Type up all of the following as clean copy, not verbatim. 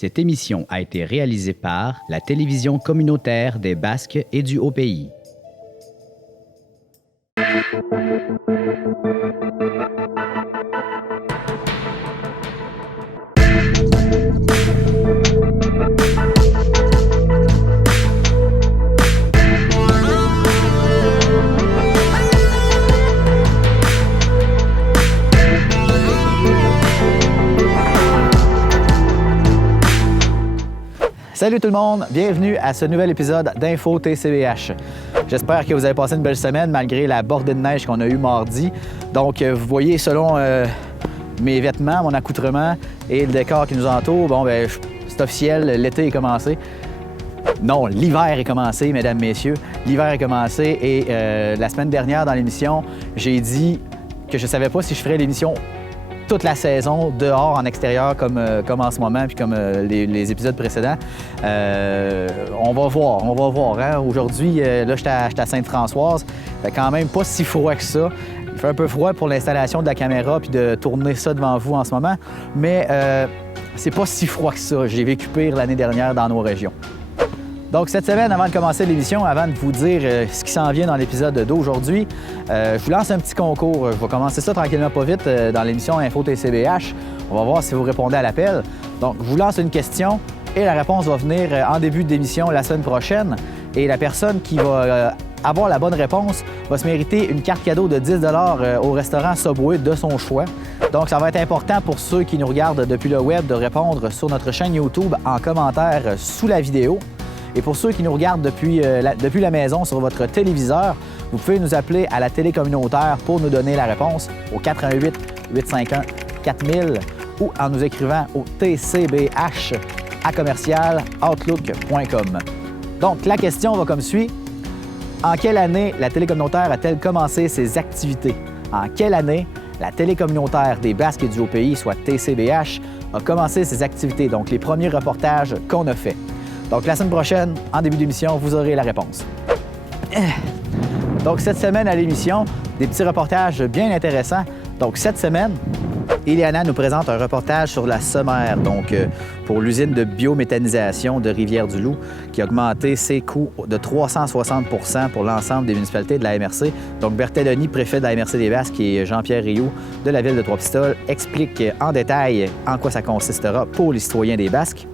Cette émission a été réalisée par la télévision communautaire des Basques et du Haut-Pays. Salut tout le monde, bienvenue à ce nouvel épisode d'Info TCBH. J'espère que vous avez passé une belle semaine malgré la bordée de neige qu'on a eue mardi. Donc vous voyez selon mes vêtements, mon accoutrement et le décor qui nous entoure, c'est officiel, l'été est commencé. Non, l'hiver est commencé, mesdames, messieurs. L'hiver est commencé et la semaine dernière dans l'émission, j'ai dit que je ne savais pas si je ferais l'émission toute la saison, dehors, en extérieur, comme en ce moment, puis comme les épisodes précédents. On va voir. Hein? Aujourd'hui, là, j'étais à Sainte-Françoise. Fait quand même pas si froid que ça. Il fait un peu froid pour l'installation de la caméra puis de tourner ça devant vous en ce moment. Mais c'est pas si froid que ça. J'ai vécu pire l'année dernière dans nos régions. Donc, cette semaine, avant de commencer l'émission, avant de vous dire ce qui s'en vient dans l'épisode d'aujourd'hui, je vous lance un petit concours. Je vais commencer ça tranquillement pas vite dans l'émission Info TCBH. On va voir si vous répondez à l'appel. Donc, je vous lance une question et la réponse va venir en début d'émission la semaine prochaine. Et la personne qui va avoir la bonne réponse va se mériter une carte cadeau de 10 $ au restaurant Subway de son choix. Donc, ça va être important pour ceux qui nous regardent depuis le web de répondre sur notre chaîne YouTube en commentaire sous la vidéo. Et pour ceux qui nous regardent depuis la maison sur votre téléviseur, vous pouvez nous appeler à la télé communautaire pour nous donner la réponse au 88 851 4000 ou en nous écrivant au tcbh@outlook.com. Donc, la question va comme suit. En quelle année la télé communautaire a-t-elle commencé ses activités? En quelle année la télé communautaire des Basques et du Haut-Pays, soit TCBH, a commencé ses activités? Donc, les premiers reportages qu'on a faits. Donc, la semaine prochaine, en début d'émission, vous aurez la réponse. Donc, cette semaine à l'émission, des petits reportages bien intéressants. Donc, cette semaine, Ileana nous présente un reportage sur la Sommaire, donc pour l'usine de biométhanisation de Rivière-du-Loup, qui a augmenté ses coûts de 360 % pour l'ensemble des municipalités de la MRC. Donc, Bertheloni, préfet de la MRC des Basques, et Jean-Pierre Rioux de la ville de Trois-Pistoles expliquent en détail en quoi ça consistera pour les citoyens des Basques.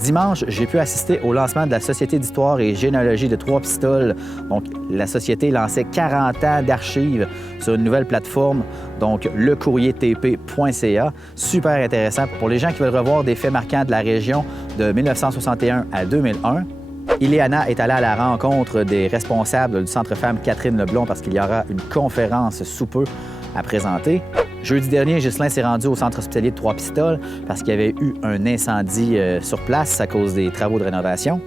Dimanche, j'ai pu assister au lancement de la Société d'histoire et généalogie de Trois-Pistoles. Donc, la société lançait 40 ans d'archives sur une nouvelle plateforme, donc lecourriertp.ca. Super intéressant pour les gens qui veulent revoir des faits marquants de la région de 1961 à 2001. Ileana est allée à la rencontre des responsables du Centre Femmes Catherine Leblond parce qu'il y aura une conférence sous peu à présenter. Jeudi dernier, Ghislain s'est rendu au centre hospitalier de Trois-Pistoles parce qu'il y avait eu un incendie sur place à cause des travaux de rénovation.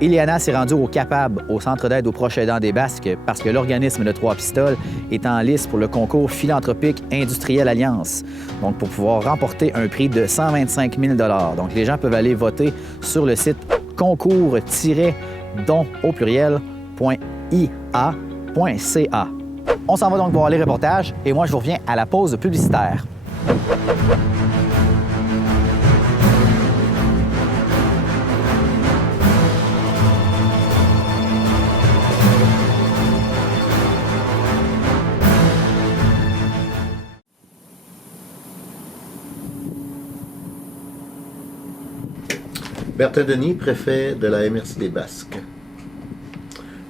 Ileana s'est rendue au CAPAB, au Centre d'aide aux proches aidants des Basques, parce que l'organisme de Trois-Pistoles est en lice pour le concours philanthropique Industriel Alliance, donc pour pouvoir remporter un prix de 125 000 $. Donc les gens peuvent aller voter sur le site concours-don au pluriel.ia.ca. On s'en va donc voir les reportages et moi, je vous reviens à la pause publicitaire. Bertheloni, préfet de la MRC des Basques.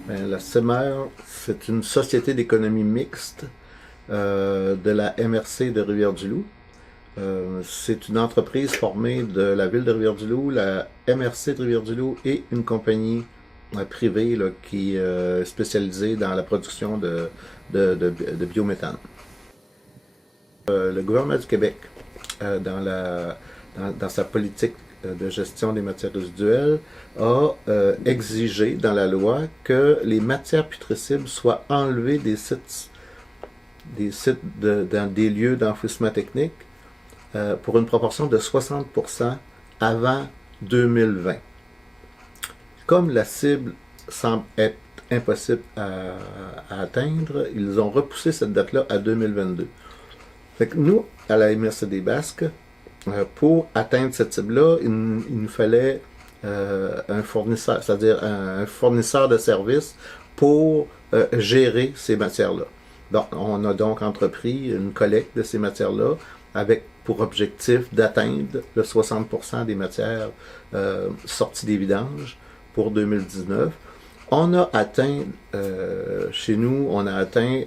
La Sommaire, c'est une société d'économie mixte de la MRC de Rivière-du-Loup. C'est une entreprise formée de la ville de Rivière-du-Loup, la MRC de Rivière-du-Loup et une compagnie privée là, qui est spécialisée dans la production de biométhane. Le gouvernement du Québec, dans sa politique de gestion des matières résiduelles, a exigé dans la loi que les matières putrescibles soient enlevées des sites dans des lieux d'enfouissement technique pour une proportion de 60 % avant 2020. Comme la cible semble être impossible à atteindre, ils ont repoussé cette date-là à 2022. Fait que nous, à la MRC des Basques, pour atteindre cette cible-là, il nous fallait un fournisseur, c'est-à-dire un fournisseur de services pour gérer ces matières-là. Donc, on a donc entrepris une collecte de ces matières-là avec pour objectif d'atteindre le 60% des matières sorties des vidanges pour 2019. On a atteint, chez nous, on a atteint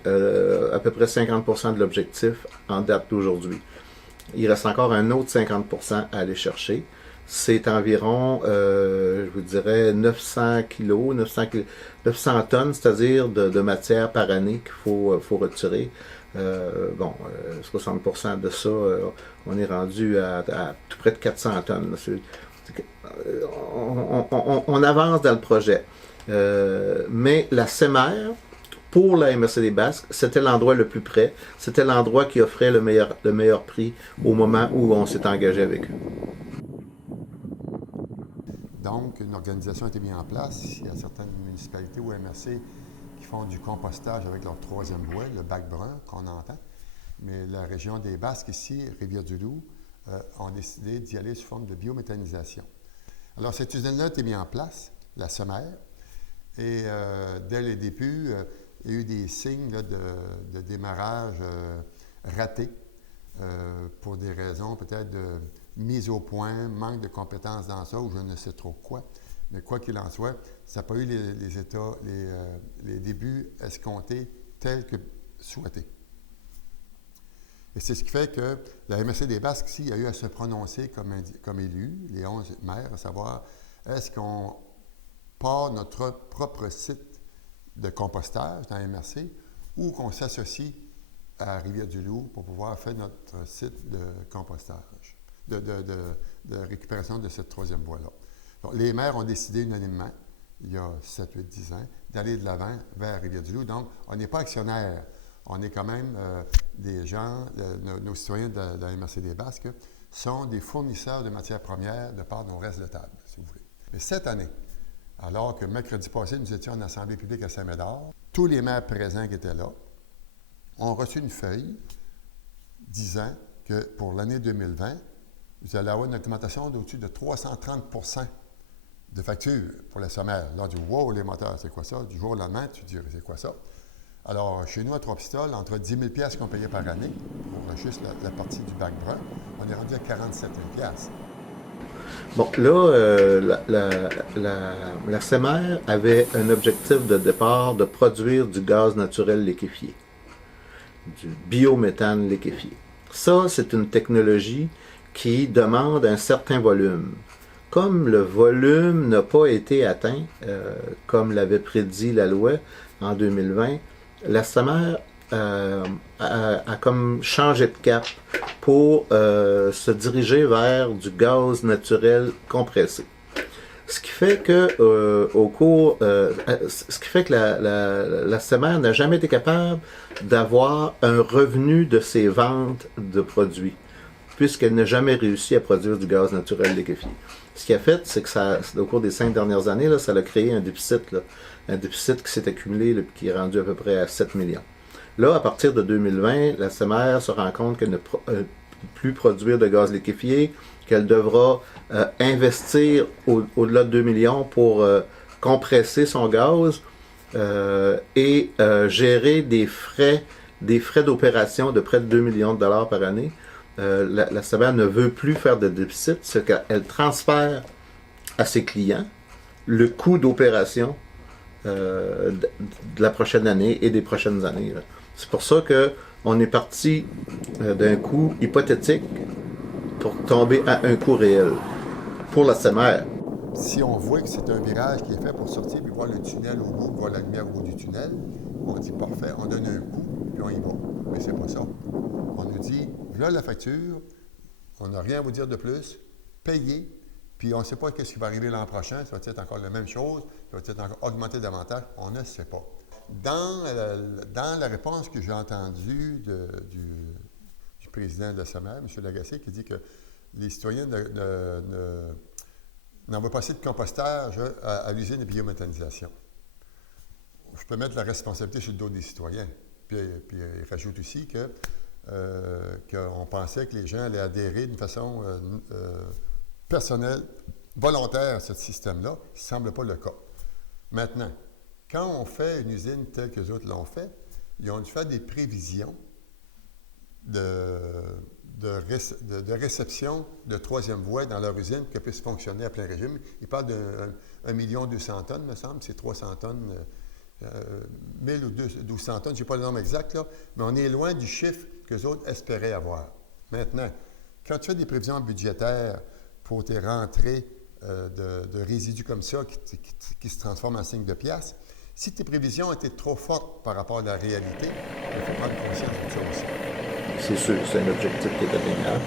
à peu près 50% de l'objectif en date d'aujourd'hui. Il reste encore un autre 50% à aller chercher. C'est environ, je vous dirais, 900 kilos, 900 tonnes, c'est-à-dire de matière par année qu'il faut retirer. 60% de ça, on est rendu à tout près de 400 tonnes. On avance dans le projet. Mais la SEMER, pour la MRC des Basques, c'était l'endroit le plus près. C'était l'endroit qui offrait le meilleur prix au moment où on s'est engagé avec eux. Donc, une organisation a été mise en place. Il y a certaines municipalités ou MRC qui font du compostage avec leur troisième voie, le bac brun qu'on entend. Mais la région des Basques ici, Rivière-du-Loup, ont décidé d'y aller sous forme de biométhanisation. Alors, cette usine-là a été mise en place, la SEMER, et dès les débuts, il y a eu des signes là, de démarrage ratés pour des raisons peut-être de mise au point, manque de compétences dans ça ou je ne sais trop quoi. Mais quoi qu'il en soit, ça n'a pas eu les débuts escomptés tels que souhaités. Et c'est ce qui fait que la MRC des Basques ici a eu à se prononcer comme élu, les 11 maires, à savoir est-ce qu'on part notre propre site de compostage dans la MRC ou qu'on s'associe à Rivière-du-Loup pour pouvoir faire notre site de compostage, de récupération de cette troisième voie-là. Donc, les maires ont décidé unanimement, il y a 7, 8, 10 ans, d'aller de l'avant vers Rivière-du-Loup. Donc, on n'est pas actionnaire. On est quand même des gens, nos citoyens de la MRC des Basques sont des fournisseurs de matières premières de par nos restes de table, si vous voulez. Mais cette année, alors que mercredi passé, nous étions en assemblée publique à Saint-Médard, tous les maires présents qui étaient là ont reçu une feuille disant que pour l'année 2020, vous allez avoir une augmentation d'au-dessus de 330 % de factures pour la SEMER. Là, on dit « Wow, les moteurs, c'est quoi ça? » Du jour au lendemain, tu dis « C'est quoi ça? » Alors, chez nous, à Trois-Pistoles, entre 10 000 $ qu'on payait par année pour juste la partie du bac brun, on est rendu à 47 000 $. Bon, là, la SEMER avait un objectif de départ de produire du gaz naturel liquéfié, du biométhane liquéfié. Ça, c'est une technologie qui demande un certain volume. Comme le volume n'a pas été atteint, comme l'avait prédit la loi en 2020, la SEMER a comme changé de cap pour se diriger vers du gaz naturel compressé. Ce qui fait que la SEMER n'a jamais été capable d'avoir un revenu de ses ventes de produits, puisqu'elle n'a jamais réussi à produire du gaz naturel liquéfié. Ce qui a fait, c'est que au cours des 5 dernières années, là, ça a créé un déficit qui s'est accumulé, là, qui est rendu à peu près à 7 millions. Là, à partir de 2020, la SEMER se rend compte qu'elle ne peut plus produire de gaz liquéfié, qu'elle devra investir au-delà de 2 millions pour compresser son gaz et gérer des frais d'opération de près de 2 millions de dollars par année. La SEMER ne veut plus faire de déficit, c'est qu'elle transfère à ses clients le coût d'opération de la prochaine année et des prochaines années. Là. C'est pour ça qu'on est parti d'un coût hypothétique pour tomber à un coût réel pour la SEMER. Si on voit que c'est un virage qui est fait pour sortir et voir le tunnel au bout, voir la lumière au bout du tunnel, on dit parfait, on donne un coup puis on y va. Mais c'est pas ça. On nous dit, voilà la facture, on n'a rien à vous dire de plus, payez, puis on ne sait pas ce qui va arriver l'an prochain, ça va être encore la même chose, ça va être encore augmenter davantage, on ne sait pas. Dans la réponse que j'ai entendue du président de la SEMER, M. Lagacé, qui dit que les citoyens n'envoient pas assez de compostage à l'usine de biométhanisation. Je peux mettre la responsabilité sur le dos des citoyens. Puis il rajoute aussi que qu'on pensait que les gens allaient adhérer d'une façon personnelle, volontaire à ce système-là. Ce ne semble pas le cas. Maintenant, quand on fait une usine telle que les autres l'ont fait, ils ont dû faire des prévisions de réception de troisième voie dans leur usine pour qu'elle puisse fonctionner à plein régime. Ils parlent de 1 200 000 tonnes, me semble, c'est 300 tonnes, 1000 ou 1200 tonnes, je n'ai pas le nombre exact, là, mais on est loin du chiffre que les autres espéraient avoir. Maintenant, quand tu fais des prévisions budgétaires pour tes rentrées de résidus comme ça qui se transforment en signes de piastres, si tes prévisions étaient trop fortes par rapport à la réalité, il faut prendre conscience de ça aussi. C'est sûr, c'est un objectif qui est atteignable.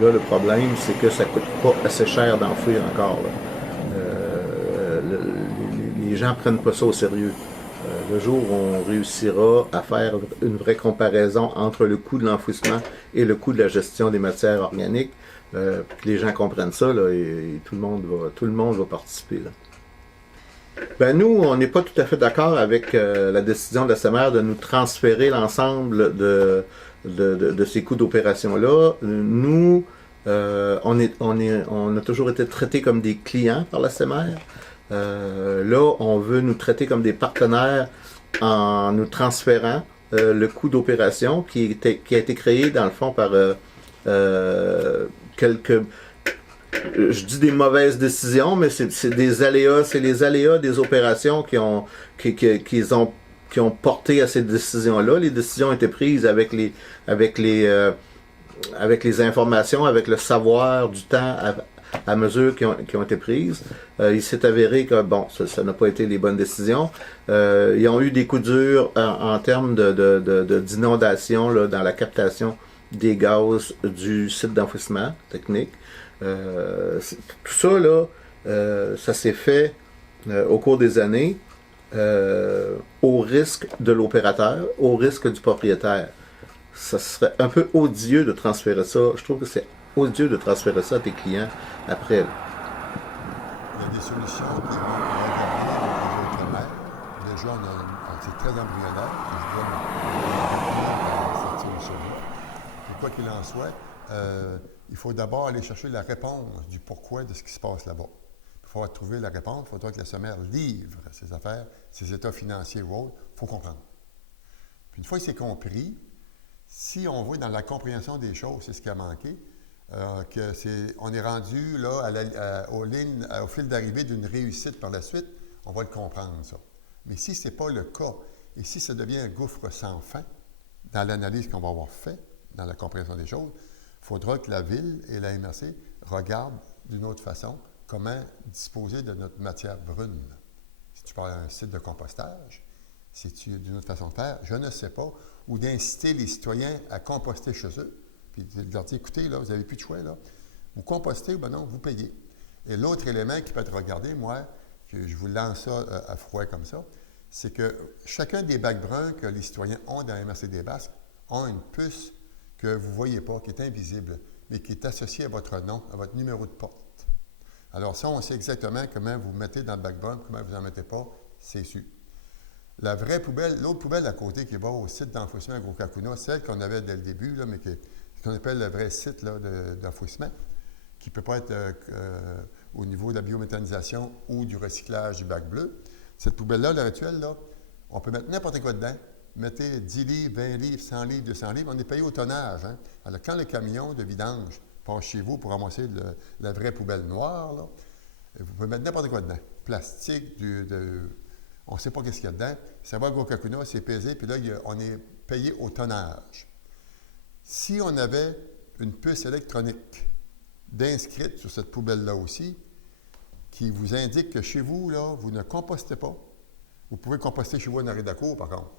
Là, le problème, c'est que ça ne coûte pas assez cher d'enfouir encore. Les gens ne prennent pas ça au sérieux. Le jour où on réussira à faire une vraie comparaison entre le coût de l'enfouissement et le coût de la gestion des matières organiques, que les gens comprennent ça, là, et tout le monde va participer. Là. Ben nous, on n'est pas tout à fait d'accord avec la décision de la SEMER de nous transférer l'ensemble de ces coûts d'opération-là. Nous, on a toujours été traités comme des clients par la SEMER. Là, on veut nous traiter comme des partenaires en nous transférant le coût d'opération qui a été créé, dans le fond, par quelques... Je dis des mauvaises décisions, mais c'est des aléas, c'est les aléas des opérations qui ont porté à ces décisions-là. Les décisions ont été prises avec les informations, avec le savoir du temps à mesure qui ont été prises. Il s'est avéré que, bon, ça n'a pas été les bonnes décisions. Ils ont eu des coups durs en termes d'inondation là, dans la captation des gaz du site d'enfouissement technique. Tout ça, là, ça s'est fait au cours des années au risque de l'opérateur, au risque du propriétaire. Ça serait un peu odieux de transférer ça. Je trouve que c'est odieux de transférer ça à tes clients après. Il y a des solutions qui vont regarder les autres mers. Déjà, c'est très embryonnaire. Je dois cette solution-là. Et quoi qu'il en soit, il faut d'abord aller chercher la réponse du pourquoi de ce qui se passe là-bas. Il faudra trouver la réponse, il faudra que la SEMER livre ses affaires, ses états financiers ou autres. Il faut comprendre. Puis une fois que c'est compris, si on voit dans la compréhension des choses, c'est ce qui a manqué, on est rendu là, au fil d'arrivée d'une réussite par la suite, on va le comprendre, ça. Mais si ce n'est pas le cas, et si ça devient un gouffre sans fin, dans l'analyse qu'on va avoir fait, dans la compréhension des choses, il faudra que la Ville et la MRC regardent d'une autre façon comment disposer de notre matière brune. Si tu parles d'un site de compostage, si tu d'une autre façon de faire, je ne sais pas, ou d'inciter les citoyens à composter chez eux, puis de leur dire, écoutez, là, vous n'avez plus de choix, là. Vous compostez ou bien non, vous payez. Et l'autre élément qui peut être regardé, moi, que je vous lance ça à froid comme ça, c'est que chacun des bacs bruns que les citoyens ont dans la MRC des Basques ont une puce que vous ne voyez pas, qui est invisible, mais qui est associée à votre nom, à votre numéro de porte. Alors ça, on sait exactement comment vous mettez dans le bac brun, comment vous n'en mettez pas, c'est sûr. La vraie poubelle, l'autre poubelle à côté qui va au site d'enfouissement à Gros-Cacuna, celle qu'on avait dès le début, là, mais qu'on appelle le vrai site d'enfouissement, qui ne peut pas être au niveau de la biométhanisation ou du recyclage du bac bleu. Cette poubelle-là, à l'heure actuelle, là, on peut mettre n'importe quoi dedans. Mettez 10 livres, 20 livres, 100 livres, 200 livres, on est payé au tonnage. Hein? Alors, quand le camion de vidange passe chez vous pour ramasser la vraie poubelle noire, là, vous pouvez mettre n'importe quoi dedans. Plastique, on ne sait pas qu'est-ce qu'il y a dedans. Ça va à Gros-Cacuna, c'est pesé, puis là, on est payé au tonnage. Si on avait une puce électronique d'inscrite sur cette poubelle-là aussi, qui vous indique que chez vous, là, vous ne compostez pas. Vous pouvez composter chez vous en arrêt d'accord, par contre.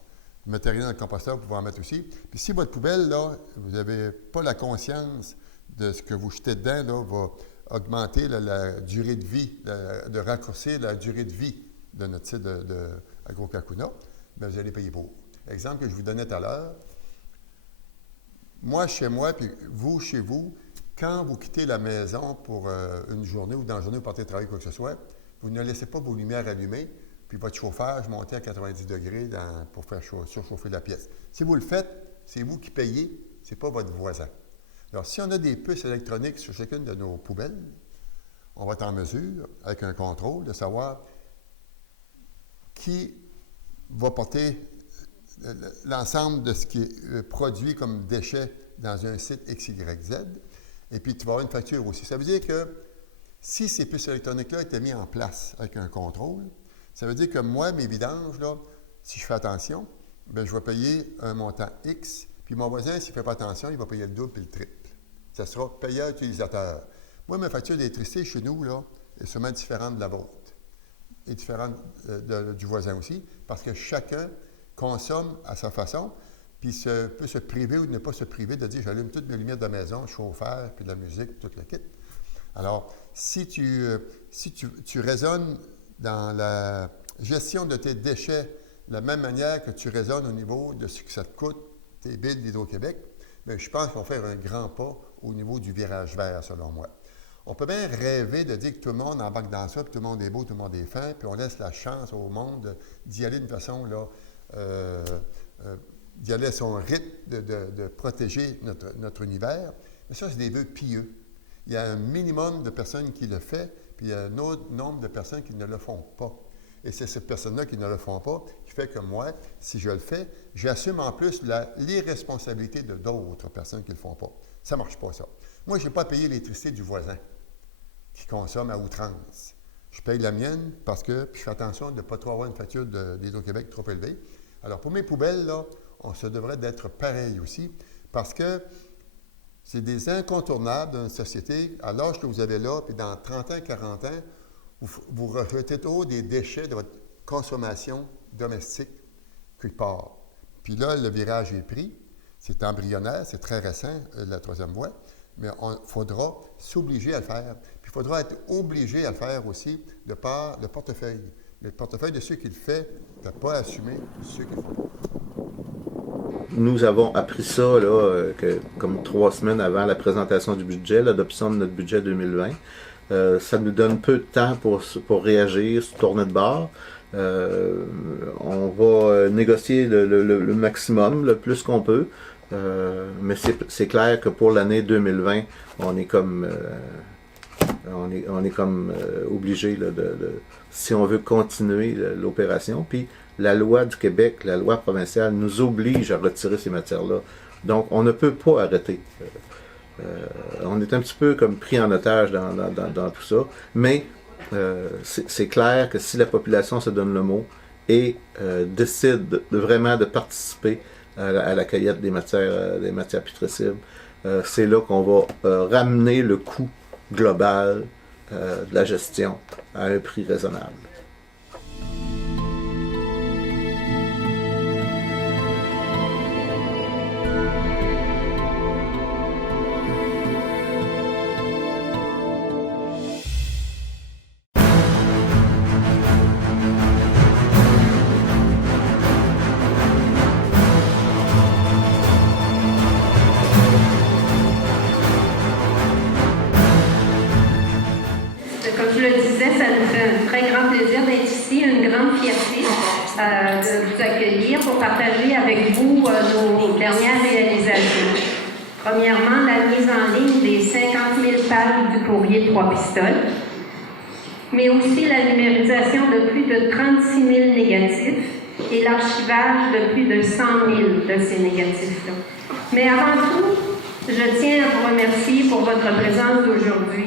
Vous mettez rien dans le composteur, vous pouvez en mettre aussi. Puis si votre poubelle, là, vous n'avez pas la conscience de ce que vous jetez dedans, là, va augmenter la durée de vie, de raccourcir la durée de vie de notre site de Gros-Cacuna, bien, vous allez payer pour. Exemple que je vous donnais tout à l'heure. Moi, chez moi, puis vous, chez vous, quand vous quittez la maison pour une journée ou dans la journée, vous partez travailler quoi que ce soit, vous ne laissez pas vos lumières allumées, puis votre chauffage monter à 90 degrés pour faire surchauffer la pièce. Si vous le faites, c'est vous qui payez, ce n'est pas votre voisin. Alors, si on a des puces électroniques sur chacune de nos poubelles, on va être en mesure, avec un contrôle, de savoir qui va porter l'ensemble de ce qui est produit comme déchets dans un site XYZ. Et puis, tu vas avoir une facture aussi. Ça veut dire que si ces puces électroniques-là étaient mises en place avec un contrôle, ça veut dire que moi, mes vidanges, là, si je fais attention, bien, je vais payer un montant X, puis mon voisin, s'il ne fait pas attention, il va payer le double et le triple. Ça sera payeur utilisateur. Moi, ma facture d'électricité chez nous, là, est sûrement différente de la vôtre et différente du voisin aussi, parce que chacun consomme à sa façon, puis peut se priver ou ne pas se priver de dire « j'allume toutes mes lumières de la maison, chauffeur, puis de la musique, tout le kit ». Alors, si tu raisonnes dans la gestion de tes déchets de la même manière que tu raisonnes au niveau de ce que ça te coûte, tes billes d'Hydro-Québec, bien, je pense qu'on va faire un grand pas au niveau du virage vert, selon moi. On peut bien rêver de dire que tout le monde embarque dans ça, puis tout le monde est beau, tout le monde est fin, puis on laisse la chance au monde d'y aller d'une façon, là, d'y aller à son rythme, de protéger notre univers. Mais ça, c'est des vœux pieux. Il y a un minimum de personnes qui le font, puis il y a un autre nombre de personnes qui ne le font pas. Et c'est ces personnes-là qui ne le font pas qui fait que moi, si je le fais, j'assume en plus l'irresponsabilité de d'autres personnes qui ne le font pas. Ça ne marche pas, ça. Moi, je n'ai pas payé l'électricité du voisin qui consomme à outrance. Je paye la mienne parce que puis je fais attention de ne pas trop avoir une facture d'Hydro-Québec trop élevée. Alors, pour mes poubelles, là, on se devrait d'être pareil aussi parce que c'est des incontournables d'une société. À l'âge que vous avez là, puis dans 30 ans, 40 ans, vous rejetez toujours des déchets de votre consommation domestique quelque part. Puis là, le virage est pris. C'est embryonnaire, c'est très récent, la troisième voie, mais il faudra s'obliger à le faire. Puis il faudra être obligé à le faire aussi de par le portefeuille. Le portefeuille de ceux qui le font n'a pas assumé ceux qui le font. Nous avons appris ça là, comme 3 semaines avant la présentation du budget, l'adoption de notre budget 2020. Ça nous donne peu de temps pour réagir, se tourner de bord. On va négocier le maximum, le plus qu'on peut. Mais c'est clair que pour l'année 2020, on est comme obligé là, si on veut continuer l'opération. Puis la loi du Québec, la loi provinciale, nous oblige à retirer ces matières-là. Donc, on ne peut pas arrêter. On est un petit peu comme pris en otage dans tout ça. Mais c'est clair que si la population se donne le mot et décide vraiment de participer à la cueillette des matières putrescibles, c'est là qu'on va ramener le coût global de la gestion à un prix raisonnable. De vous accueillir pour partager avec vous nos dernières réalisations. Premièrement, la mise en ligne des 50 000 pages du courrier 3 pistoles, mais aussi la numérisation de plus de 36 000 négatifs et l'archivage de plus de 100 000 de ces négatifs-là. Mais avant tout, je tiens à vous remercier pour votre présence d'aujourd'hui.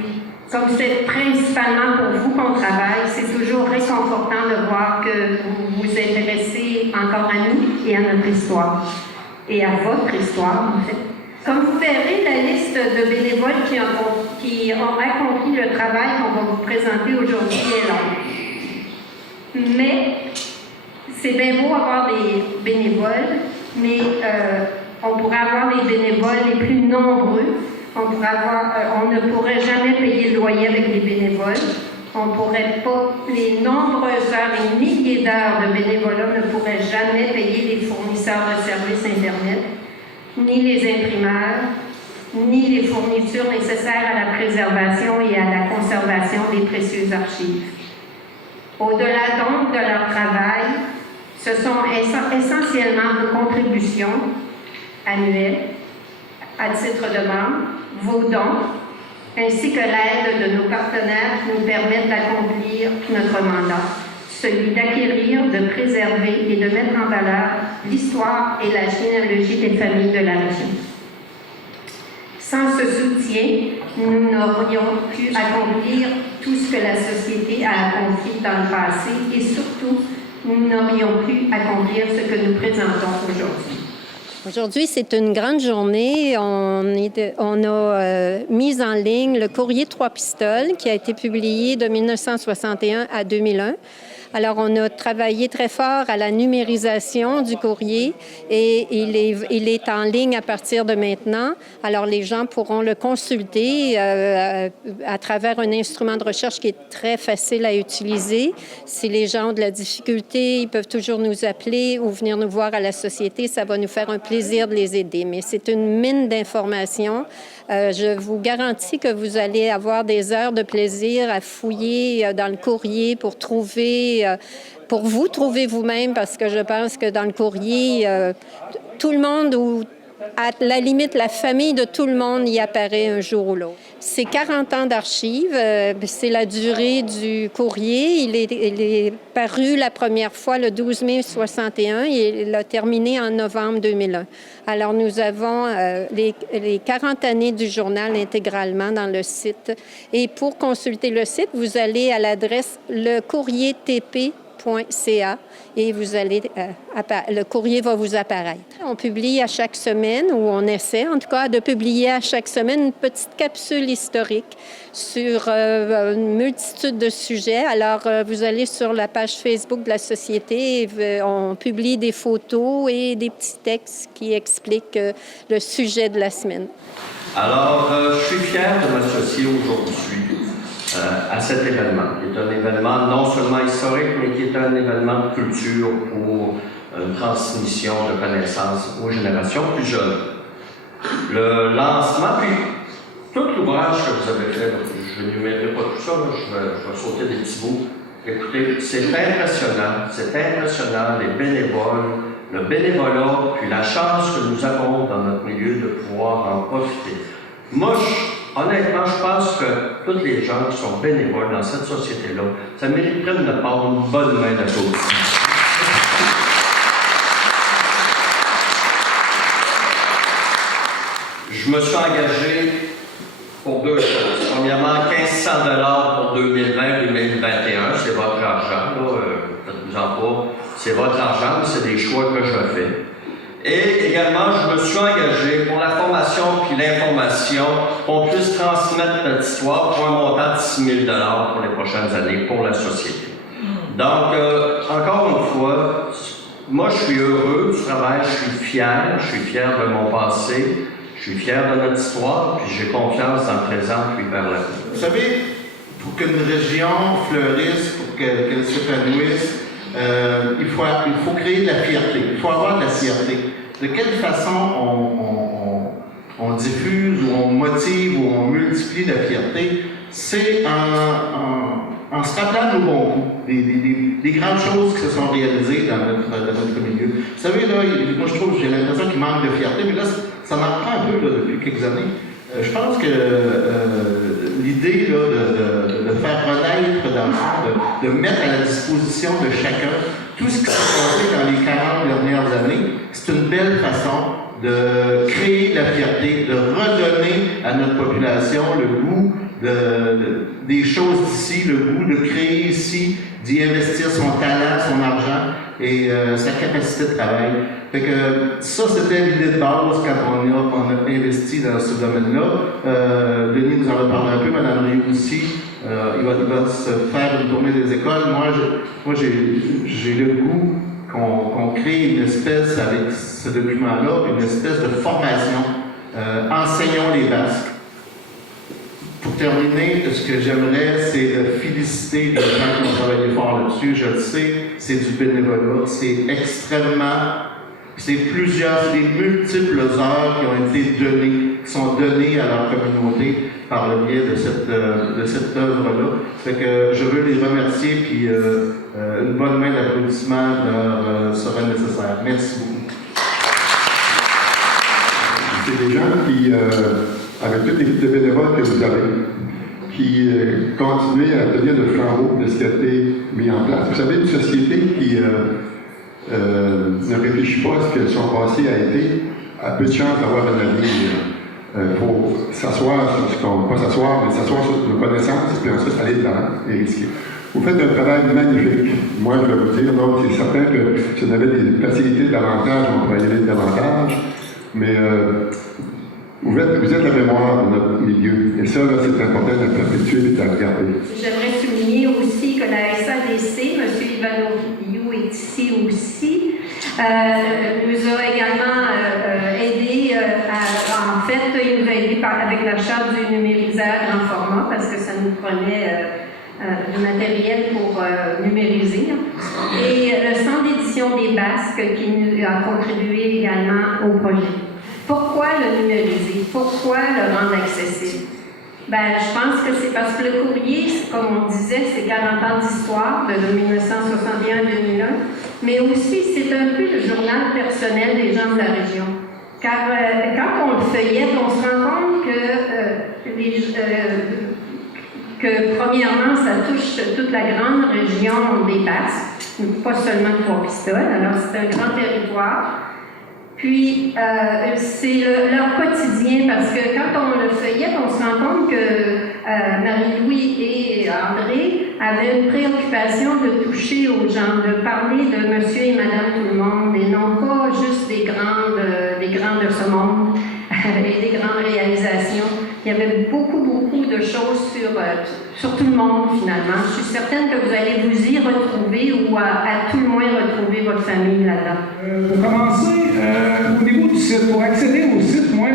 Comme c'est principalement pour vous qu'on travaille, c'est toujours réconfortant de voir que vous vous intéressez encore à nous et à notre histoire, et à votre histoire, en fait. Comme vous verrez, la liste de bénévoles qui ont accompli le travail qu'on va vous présenter aujourd'hui est longue. Mais c'est bien beau avoir des bénévoles, mais on pourrait avoir des bénévoles les plus nombreux. On ne pourrait jamais payer le loyer avec les bénévoles. On pourrait pas, les nombreuses heures et milliers d'heures de bénévolat ne pourraient jamais payer les fournisseurs de services Internet, ni les imprimeurs, ni les fournitures nécessaires à la préservation et à la conservation des précieuses archives. Au-delà donc de leur travail, ce sont essentiellement vos contributions annuel à titre de membre, vos dons, ainsi que l'aide de nos partenaires qui nous permettent d'accomplir notre mandat, celui d'acquérir, de préserver et de mettre en valeur l'histoire et la généalogie des familles de la région. Sans ce soutien, nous n'aurions pu accomplir tout ce que la société a accompli dans le passé et surtout, nous n'aurions pu accomplir ce que nous présentons aujourd'hui. Aujourd'hui, c'est une grande journée. On a mis en ligne le courrier 3 pistoles qui a été publié de 1961 à 2001. Alors, on a travaillé très fort à la numérisation du courrier et il est en ligne à partir de maintenant. Alors, les gens pourront le consulter à travers un instrument de recherche qui est très facile à utiliser. Si les gens ont de la difficulté, ils peuvent toujours nous appeler ou venir nous voir à la Société. Ça va nous faire un plaisir de les aider. Mais c'est une mine d'informations. Je vous garantis que vous allez avoir des heures de plaisir à fouiller dans le courrier pour trouver, pour vous trouver vous-même, parce que je pense que dans le courrier, tout le monde ou à la limite, la famille de tout le monde y apparaît un jour ou l'autre. C'est 40 ans d'archives. C'est la durée du courrier. Il est paru la première fois le 12 mai 61 et il a terminé en novembre 2001. Alors, nous avons les 40 années du journal intégralement dans le site. Et pour consulter le site, vous allez à l'adresse lecourriertp.ca et vous allez, le courrier va vous apparaître. On publie à chaque semaine, ou on essaie en tout cas de publier à chaque semaine une petite capsule historique sur une multitude de sujets. Alors, vous allez sur la page Facebook de la Société et on publie des photos et des petits textes qui expliquent le sujet de la semaine. Alors, je suis fier de m'associer aujourd'hui à cet événement, qui est un événement non seulement historique, mais qui est un événement de culture pour une transmission de connaissances aux générations plus jeunes. Le lancement, puis tout l'ouvrage que vous avez fait, je n'énumérerai pas tout ça, là, je vais sauter des petits bouts. Écoutez, c'est impressionnant, les bénévoles, le bénévolat, puis la chance que nous avons dans notre milieu de pouvoir en profiter. Moi, honnêtement, je pense que tous les gens qui sont bénévoles dans cette société-là, ça mériterait de notre part une bonne main d'applaudissements. Je me suis engagé pour deux choses. Premièrement, 1 500 $ pour 2020-2021, c'est votre argent, là, faites-vous-en pas, c'est votre argent, c'est des choix que je fais. Et également, je me suis engagé pour la formation puis l'information, qu'on puisse transmettre notre histoire pour un montant de 6 000 $ pour les prochaines années pour la société. Donc, encore une fois, moi, je suis heureux du travail, je suis fier de mon passé, je suis fier de notre histoire, puis j'ai confiance dans le présent puis vers l'avenir. Vous savez, pour qu'une région fleurisse, pour qu'elle s'épanouisse, il faut créer de la fierté, il faut avoir de la fierté. De quelle façon on diffuse ou on motive ou on multiplie la fierté? C'est en se rappelant nos bons coups, des grandes choses qui se sont réalisées dans notre milieu. Vous savez, là, moi je trouve, j'ai l'impression qu'il manque de fierté, mais là, ça m'en prend un peu là, depuis quelques années. Je pense que l'idée là, de faire renaître dans le fond, de mettre à la disposition de chacun tout ce qui s'est passé dans les 40 dernières années, c'est une belle façon de créer de la fierté, de redonner à notre population le goût des choses d'ici, le goût de créer ici, d'y investir son talent, son argent et sa capacité de travail. Fait que ça, c'était l'idée de base quand on a investi dans ce domaine-là. Denis nous en a parlé un peu, Mme Rioux aussi. Il va se faire une tournée des écoles. Moi, j'ai le goût qu'on crée une espèce, avec ce document-là, une espèce de formation. Enseignons les Basques. Pour terminer, ce que j'aimerais, c'est de féliciter les gens qui ont travaillé fort là-dessus. Je le sais, c'est du bénévolat. C'est des multiples heures qui ont été données, qui sont données à leur communauté par le biais de cette œuvre-là. Fait que je veux les remercier, puis une bonne main d'applaudissements leur sera nécessaire. Merci beaucoup. c'est des gens qui, avec toute l'équipe de bénévoles que vous avez, qui continuent à tenir le flambeau de ce qui a été mis en place. Vous savez, une société qui ne réfléchit pas à ce que son passé a été, a peu de chance d'avoir un avenir. Il faut s'asseoir sur ce qu'on... Pas s'asseoir, mais s'asseoir sur nos connaissances, et puis ensuite aller de l'avant et risquer. Vous faites un travail magnifique. Moi, je vais vous dire, donc, c'est certain que si on avait des facilités davantage, on pourrait y aller davantage, mais vous êtes la mémoire de notre milieu. Et ça, là, c'est important de le perpétuer et de le regarder. J'aimerais souligner aussi que la SADC, M. Ivanoviou est ici aussi, nous a également aidé en fait, il nous a aidé avec l'achat du numériseur grand format parce que ça nous prenait du matériel pour numériser. Et le Centre d'édition des Basques qui nous a contribué également au projet. Pourquoi le numériser? Pourquoi le rendre accessible? Ben, je pense que c'est parce que le courrier, comme on disait, c'est 40 ans d'histoire, de 1961 à 2001, mais aussi c'est un peu le journal personnel des gens de la région. Car quand on le feuillette, on se rend compte que premièrement, ça touche toute la grande région des Basques, pas seulement Trois-Pistoles, alors c'est un grand territoire. Puis, c'est leur quotidien, parce que quand on le feuillette, on se rend compte que Marie-Louis et André avaient une préoccupation de toucher aux gens, de parler de monsieur et madame tout le monde, et non pas juste des grands de ce monde et des grandes réalisations. Il y avait beaucoup de choses sur tout le monde, finalement. Je suis certaine que vous allez vous y retrouver ou à tout le moins retrouver votre famille là-dedans. Pour commencer, au niveau du site, pour accéder au site, moi,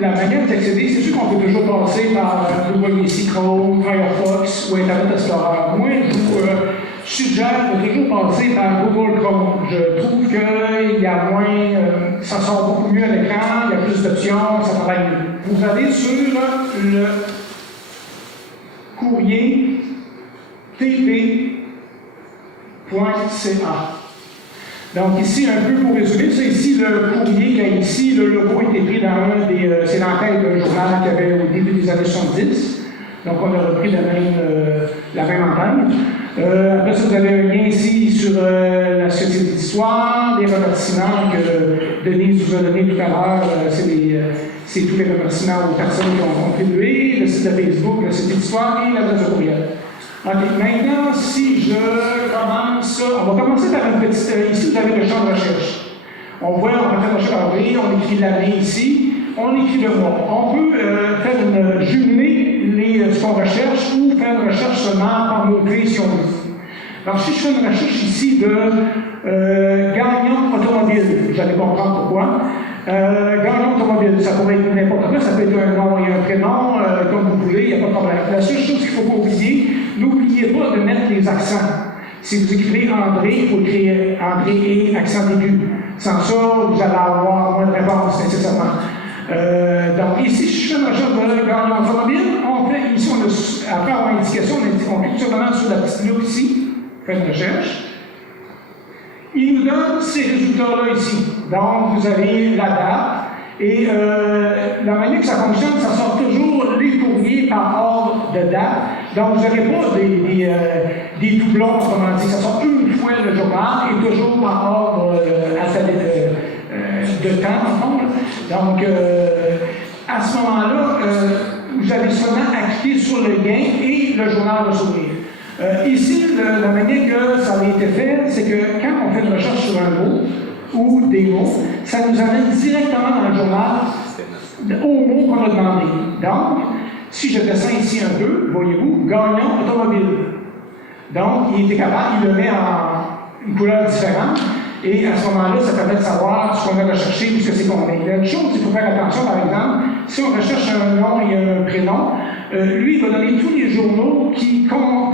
la manière d'accéder, c'est sûr qu'on peut toujours passer par Google ici, Chrome, Firefox ou Internet Explorer. Moi, je suggère de toujours passer par Google Chrome. Je trouve qu'il y a moins, ça sort beaucoup mieux à l'écran, il y a plus d'options, ça travaille mieux. Vous allez sur le courrier tp.ca. Donc ici, un peu pour résumer, c'est ici le courrier qu'il y a ici, le logo est écrit dans c'est l'entête d'un journal qu'il y avait au début des années 70. Donc on a repris la même antenne. Après ça, vous avez un lien ici sur la Société d'Histoire, des remerciements que Denise vous a donné tout à l'heure. C'est tous les remerciements aux personnes qui ont contribué, le site de Facebook, le site d'Histoire et l'adresse de courriel. OK, maintenant, si je commence, on va commencer par une petite... ici, vous avez le champ de recherche. On voit, on va faire le champ avril, on écrit l'année ici, on écrit le mois. On peut faire une jumeler ce qu'on recherche ou faire une recherche seulement par mot-clé si on veut. Alors, si je fais une recherche ici de gagnant automobile, vous allez comprendre pourquoi. Gagnant automobile, ça pourrait être n'importe quoi, ça peut être un nom et un prénom, comme vous voulez, il n'y a pas de problème. La seule chose qu'il ne faut pas oublier, n'oubliez pas de mettre les accents. Si vous écrivez André, il faut écrire André et accent aigu. Sans ça, vous allez avoir moins de réponses nécessairement. Donc ici, si je fais une recherche de gagnant automobile, on fait ici, après avoir indication, on clique simplement sur la petite loupe ici, on fait une recherche. Il nous donne ces résultats-là ici. Donc, vous avez la date. Et la manière que ça fonctionne, ça sort toujours les courriers par ordre de date. Donc, vous n'avez pas des doublons, comment dire. Ça sort une fois le journal et toujours par ordre de temps, en fond. Donc, à ce moment-là, vous avez seulement à cliquer sur le lien et le journal va s'ouvrir. Ici, la manière que ça a été fait, c'est que quand on fait une recherche sur un mot ou des mots, ça nous amène directement dans le journal au mot qu'on a demandé. Donc, si je descends ici un peu, voyez-vous, gagnant automobile. Donc, il était capable, il le met en une couleur différente, et à ce moment-là, ça permet de savoir ce qu'on a recherché ou ce que c'est qu'on a. Il y a une chose qu'il faut faire attention, par exemple, si on recherche un nom et un prénom, lui, il va donner tous les journaux qui ont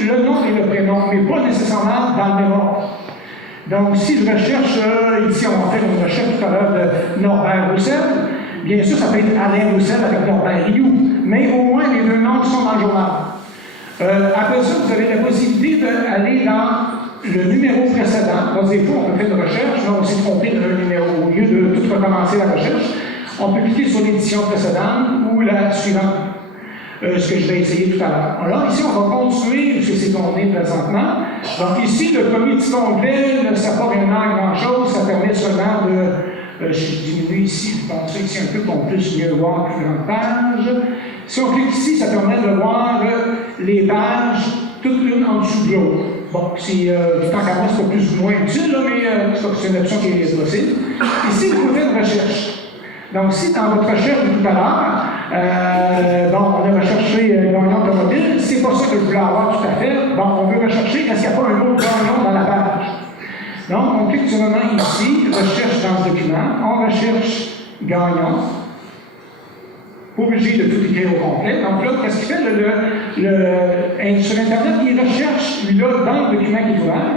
le nom et le prénom, mais pas nécessairement dans le même ordre. Donc, si je recherche, ici on a fait une recherche tout à l'heure de Norbert Roussel, bien sûr, ça peut être Alain Roussel avec Norbert Rioux, mais au moins les deux noms sont dans le journal. Après ça, vous avez la possibilité d'aller dans le numéro précédent. Donc, des fois, on peut faire une recherche, là, on s'est trompé d'un numéro. Au lieu de tout recommencer la recherche, on peut cliquer sur l'édition précédente ou la suivante. Ce que je vais essayer tout à l'heure. Alors, ici, on va continuer, puisque c'est qu'on est présentement. Donc, ici, le premier petit onglet ne sert pas réellement grand-chose. Ça permet seulement de. Je diminue ici, je pense ici un peu pour qu'on puisse mieux voir différentes pages. Si on clique ici, ça permet de voir les pages, toutes l'une en dessous de l'autre. Bon, si du temps qu'à moi, c'est pas plus ou moins utile, là, mais c'est une option qui est possible. Ici, vous pouvez une recherche. Donc, si dans votre recherche de tout à l'heure, bon, on a recherché gagnon automobile, c'est pas ça que je voulais avoir tout à fait. Bon, on veut rechercher est-ce qu'il n'y a pas un autre gagnon dans la page. Donc, on clique sur le nom ici, recherche dans le document, on recherche gagnon. Pas obligé de tout écrire au complet. Donc là, qu'est-ce qu'il fait? Sur Internet, il recherche, lui-là, dans le document qui est ouvert,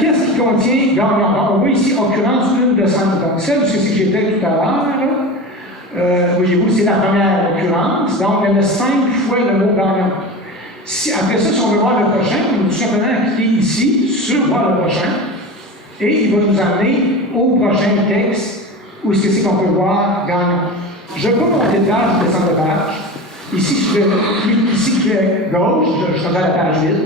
qu'est-ce qui contient gagnant. Donc, on voit ici occurrence une de 5. Donc, celle, c'est ce que j'étais tout à l'heure, voyez-vous, c'est la première occurrence. Donc, il y en a 5 fois le mot gagnant. Après ça, si on veut voir le prochain, on va tout simplement cliquer ici, sur voir le prochain, et il va nous amener au prochain texte, où est-ce que c'est qu'on peut voir gagnant. Je peux monter de page, je descends de page. Ici, je fais gauche, je regarde la page vide.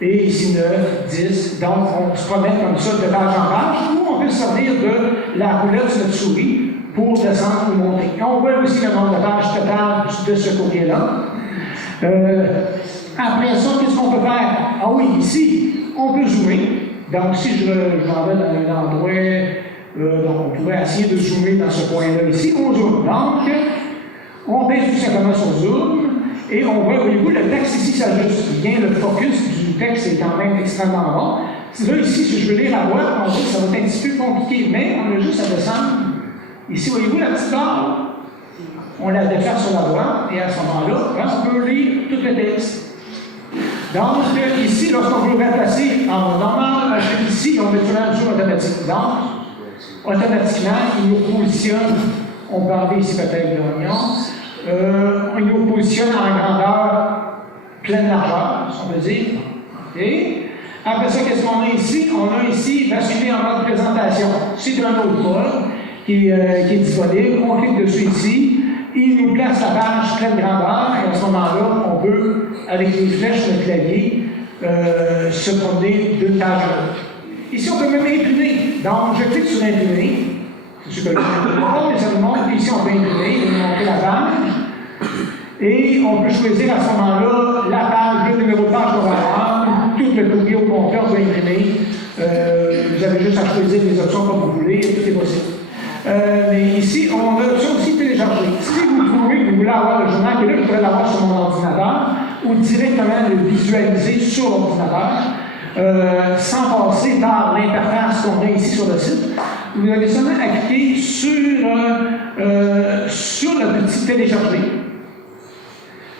Et ici, 9, 10. Donc, on se promène comme ça de page en page, ou on peut se servir de la roulette de notre souris pour descendre ou monter. Et on voit aussi le nombre de pages totales de ce courrier-là. Après ça, qu'est-ce qu'on peut faire? Ah oui, ici, on peut zoomer. Donc, si je m'en vais dans un endroit, on pourrait essayer de zoomer dans ce coin-là ici. On zoome. Donc, on baisse tout simplement sur zoom. Et on voit, voyez-vous, le texte ici s'ajuste bien. Le focus du texte est quand même extrêmement bon. Là, ici, si je veux lire la boîte, on voit que ça va être un petit peu compliqué, mais on a juste à descendre. Ici, voyez-vous la petite barre? On la déplace sur la boîte, et à ce moment-là, on peut lire tout le texte. Donc, ici, lorsqu'on veut remplacer en mode normal, ici, on met tout le zoom automatique. Donc, automatiquement, il nous positionne, on peut enlever ici peut-être l'oignon, il nous positionne en grandeur pleine largeur, si on peut dire. Et après ça, qu'est-ce qu'on a ici? On a ici basculer en mode présentation. C'est un autre mode qui est disponible. On clique dessus ici. Il nous place la page pleine grandeur. Et à ce moment-là, on peut, avec les flèches de clavier, se promener d'une page à l'autre. Ici, on peut même imprimer. Donc, je clique sur imprimer. C'est super bien. Mais ça nous montre. Ici, on peut imprimer. Il va nous montrer la page. Et on peut choisir à ce moment-là la page, le numéro de page qu'on va avoir. Tout le courrier au complet, on peut imprimer. Vous avez juste à choisir les options comme vous voulez. Tout est possible. Mais ici, on a l'option aussi télécharger. Si vous trouvez que vous voulez avoir le journal, et là, je pourrais l'avoir sur mon ordinateur, ou directement le visualiser sur l'ordinateur, sans passer par l'interface qu'on a ici sur le site, vous avez seulement à cliquer sur le petit télécharger.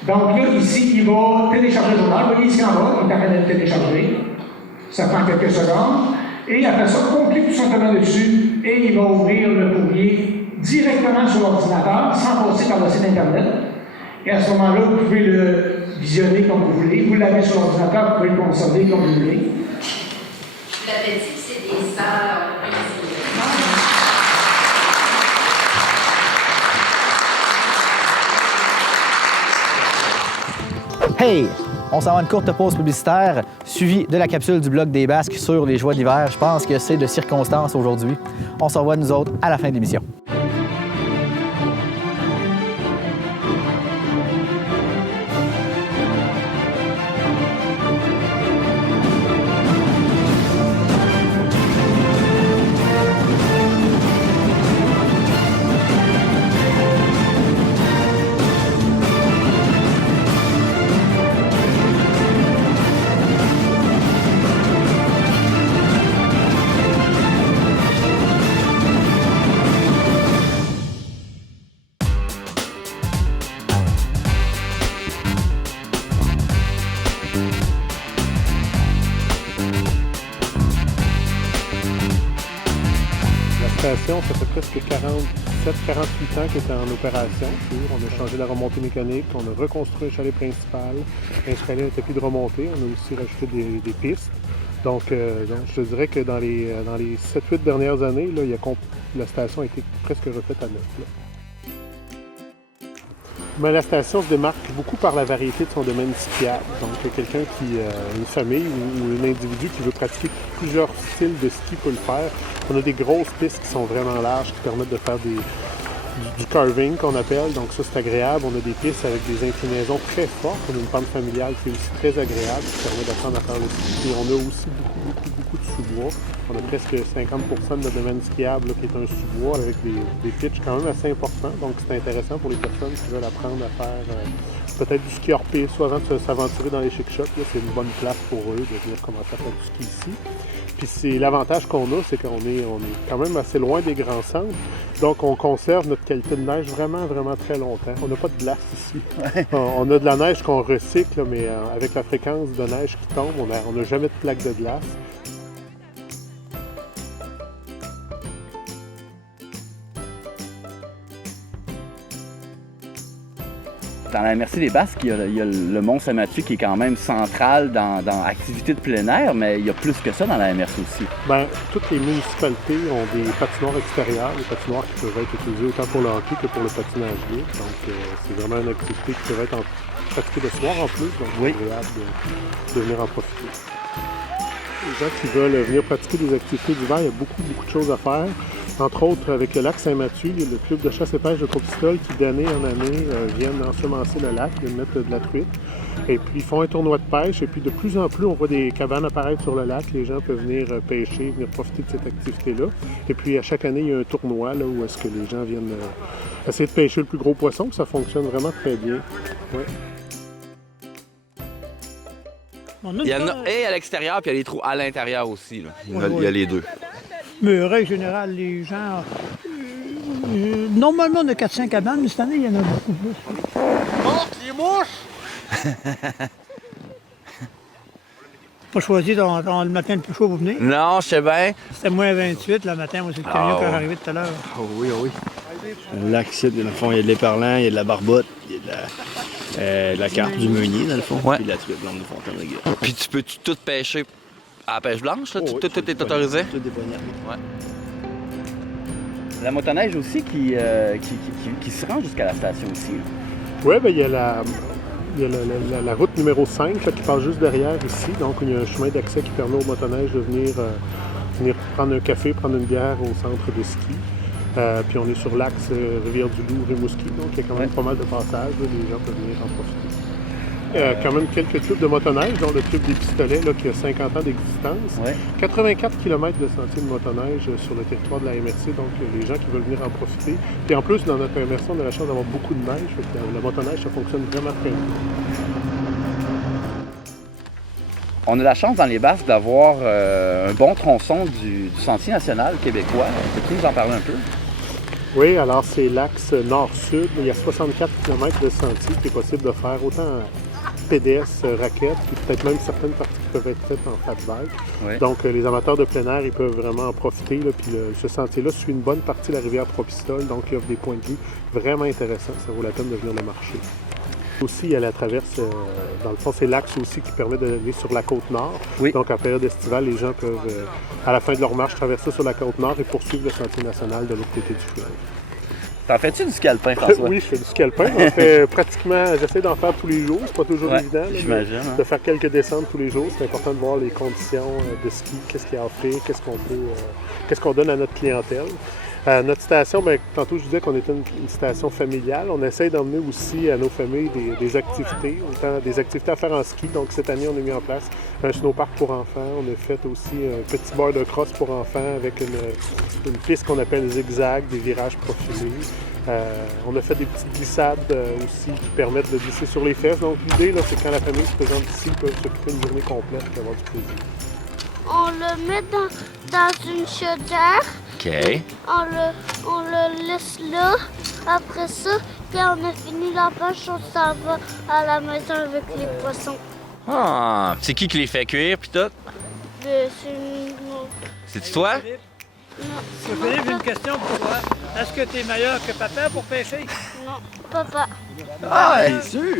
Donc là, ici, il va télécharger le journal. Vous voyez ici en bas, il est en train de le télécharger. Ça prend quelques secondes. Et après ça, on clique tout simplement dessus et il va ouvrir le courrier directement sur l'ordinateur, sans passer par le site Internet. Et à ce moment-là, vous pouvez le visionner comme vous voulez. Vous l'avez sur l'ordinateur, vous pouvez le conserver comme vous voulez. Je l'avais dit que c'est des sœurs. Hey! On s'en va à une courte pause publicitaire, suivie de la capsule du Bloc des Basques sur les joies d'hiver. Je pense que c'est de circonstance aujourd'hui. On se revoit, nous autres, à la fin de l'émission. Ça fait presque 47-48 ans qu'elle était en opération. On a changé la remontée mécanique, on a reconstruit le chalet principal, installé un tapis de remontée, on a aussi rajouté des pistes. Donc, je te dirais que dans les 7-8 dernières années, là, la station a été presque refaite à neuf. Là. Mais la station se démarque beaucoup par la variété de son domaine skiable. Donc, quelqu'un une famille ou un individu qui veut pratiquer plusieurs styles de ski peut le faire. On a des grosses pistes qui sont vraiment larges, qui permettent de faire du carving qu'on appelle. Donc ça, c'est agréable. On a des pistes avec des inclinaisons très fortes. On a une pente familiale qui est aussi très agréable, qui permet d'apprendre à faire le ski. Et on a aussi beaucoup de sous-bois. On a presque 50% de notre domaine skiable là, qui est un sous-bois avec des pitchs quand même assez importants. Donc c'est intéressant pour les personnes qui veulent apprendre à faire peut-être du ski hors piste, soit avant de s'aventurer dans les chic-chocs. C'est une bonne place pour eux de venir commencer à faire du ski ici. Puis l'avantage qu'on a, c'est qu'on est quand même assez loin des grands centres. Donc, on conserve notre qualité de neige vraiment très longtemps. On n'a pas de glace ici. On a de la neige qu'on recycle, mais avec la fréquence de neige qui tombe, on n'a jamais de plaque de glace. Dans la MRC des Basques, il y a le Mont-Saint-Mathieu qui est quand même central dans activité de plein air, mais il y a plus que ça dans la MRC aussi. Bien, toutes les municipalités ont des patinoires extérieures, des patinoires qui peuvent être utilisés autant pour le hockey que pour le patinage libre. Donc, c'est vraiment une activité qui peut être pratiquée le soir en plus, donc c'est agréable de venir en profiter. Les gens qui veulent venir pratiquer des activités d'hiver, il y a beaucoup de choses à faire. Entre autres, avec le lac Saint-Mathieu, il y a le club de chasse et pêche de Courpistole qui, d'année en année, viennent ensemencer le lac, viennent mettre de la truite. Et puis, ils font un tournoi de pêche. Et puis, de plus en plus, on voit des cabanes apparaître sur le lac. Les gens peuvent venir pêcher, venir profiter de cette activité-là. Et puis, à chaque année, il y a un tournoi là, où est-ce que les gens viennent essayer de pêcher le plus gros poisson. Ça fonctionne vraiment très bien. Ouais. Il y en a à l'extérieur, puis il y a des trous à l'intérieur aussi. Là. Il y a les deux. Mais règle générale, les gens... normalement, on a 400 cabanes, mais cette année, il y en a beaucoup plus. Oh, les mouches! Pas choisi le matin le plus chaud pour venir. Non, je sais bien. C'était moins 28 le matin, moi, c'est le camion qui est arrivé tout à l'heure. Oh oui, oh oui. Le lac ici, dans le fond, il y a de l'éperlan, il y a de la barbotte, il y a de la carpe du meunier, dans le fond, puis de la truite blanche de Fontaine-Régulière. Puis tu peux tout pêcher à la pêche blanche, là? Tout est autorisé? Tout est poignard. Ouais. La motoneige aussi qui se rend jusqu'à la station aussi. Oui, bien, il y a la route numéro 5 là, qui passe juste derrière ici. Donc, il y a un chemin d'accès qui permet aux motoneiges de venir prendre un café, prendre une bière au centre de ski. Puis on est sur l'axe Rivière-du-Loup, Rimouski, donc il y a quand même pas mal de passages, là, les gens peuvent venir en profiter. Quand même quelques clubs de motoneige, dont le club des Pistolets là, qui a 50 ans d'existence. 84 km de sentiers de motoneige sur le territoire de la MRC, donc les gens qui veulent venir en profiter. Puis en plus, dans notre MRC, on a la chance d'avoir beaucoup de neige, fait que la motoneige, ça fonctionne vraiment très bien. On a la chance dans les Basques d'avoir un bon tronçon du Sentier national québécois. Peux-tu nous en parler un peu? Oui, alors c'est l'axe nord-sud. Il y a 64 km de sentier qui est possible de faire, autant pédestre, raquette, puis peut-être même certaines parties qui peuvent être faites en fat bike. Oui. Donc les amateurs de plein air, ils peuvent vraiment en profiter. Là, puis ce sentier-là suit une bonne partie de la rivière Trois-Pistoles, donc il offre des points de vue vraiment intéressants. Ça vaut la peine de venir le marcher. Aussi, il y a la traverse, dans le fond, c'est l'axe aussi qui permet d'aller sur la côte nord. Oui. Donc, en période estivale, les gens peuvent, à la fin de leur marche, traverser sur la côte nord et poursuivre le sentier national de l'autre côté du fleuve. T'en fais-tu du ski alpin, François? Oui, je fais du ski alpin. En fait, pratiquement, j'essaie d'en faire tous les jours. C'est pas toujours évident. J'imagine. De faire quelques descentes tous les jours. C'est important de voir les conditions de ski, qu'est-ce qu'il y a à offrir, qu'est-ce qu'on donne à notre clientèle. Notre station, bien, tantôt je disais qu'on était une station familiale. On essaie d'emmener aussi à nos familles des activités, autant des activités à faire en ski. Donc cette année, on a mis en place un snowpark pour enfants. On a fait aussi un petit bar de cross pour enfants avec une piste qu'on appelle zigzag, des virages profilés. On a fait des petites glissades aussi qui permettent de glisser sur les fesses. Donc l'idée, là, c'est que quand la famille se présente ici, ils peuvent s'occuper une journée complète et avoir du plaisir. On le met dans une chaudière. OK. On le laisse là. Après ça, quand on a fini la pêche, on s'en va à la maison avec les poissons. Ah, c'est qui les fait cuire puis tout? C'est toi? Non. Philippe, j'ai une question pour toi. Est-ce que tu es meilleur que papa pour pêcher? Non, papa. Ah, c'est sûr!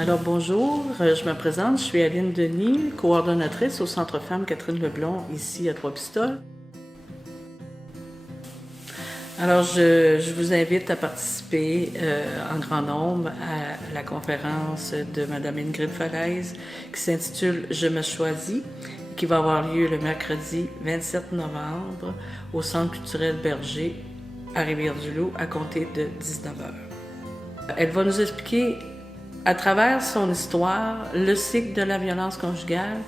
Alors bonjour, je me présente, je suis Aline Denis, coordonnatrice au Centre Femmes Catherine Leblond, ici à Trois-Pistoles. Alors je vous invite à participer en grand nombre à la conférence de Mme Ingrid Falaise qui s'intitule « Je me choisis », qui va avoir lieu le mercredi 27 novembre au Centre culturel Berger à Rivière-du-Loup à compter de 19h. Elle va nous expliquer à travers son histoire le cycle de la violence conjugale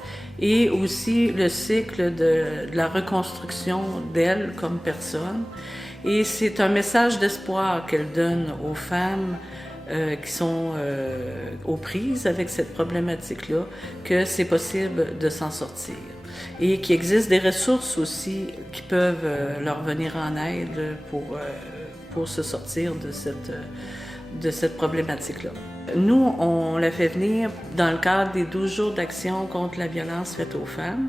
et aussi le cycle de la reconstruction d'elle comme personne. Et c'est un message d'espoir qu'elle donne aux femmes qui sont aux prises avec cette problématique-là, que c'est possible de s'en sortir. Et qu'il existe des ressources aussi qui peuvent leur venir en aide pour se sortir de cette problématique-là. Nous, on l'a fait venir dans le cadre des 12 jours d'action contre la violence faite aux femmes.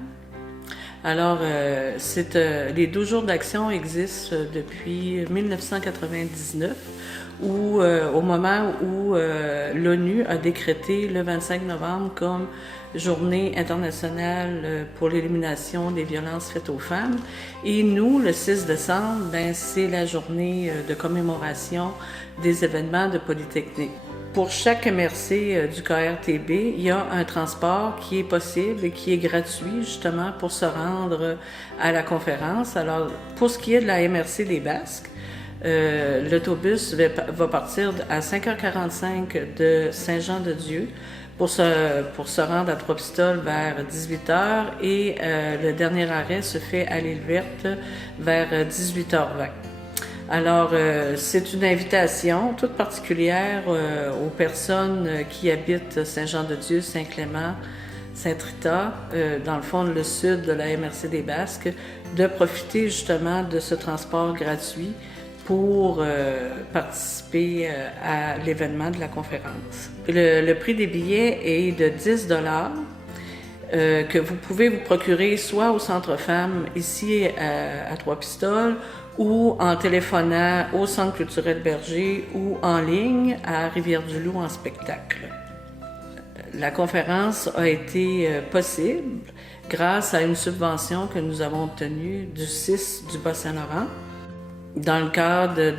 Alors, les 12 jours d'action existent depuis 1999, au moment où l'ONU a décrété le 25 novembre comme Journée internationale pour l'élimination des violences faites aux femmes. Et nous, le 6 décembre, c'est la journée de commémoration des événements de Polytechnique. Pour chaque MRC du KRTB, il y a un transport qui est possible et qui est gratuit justement pour se rendre à la conférence. Alors, pour ce qui est de la MRC des Basques, l'autobus va partir à 5h45 de Saint-Jean-de-Dieu pour se rendre à Trois-Pistoles vers 18h et le dernier arrêt se fait à l'île Verte vers 18h20. Alors, c'est une invitation toute particulière aux personnes qui habitent Saint-Jean-de-Dieu, Saint-Clément, Saint-Rita, dans le fond, le sud de la MRC des Basques, de profiter justement de ce transport gratuit pour participer à l'événement de la conférence. Le prix des billets est de 10 $ que vous pouvez vous procurer soit au Centre Femmes ici à Trois-Pistoles ou en téléphonant au Centre culturel Berger ou en ligne à Rivière-du-Loup en spectacle. La conférence a été possible grâce à une subvention que nous avons obtenue du CIS du Bas-Saint-Laurent dans le cadre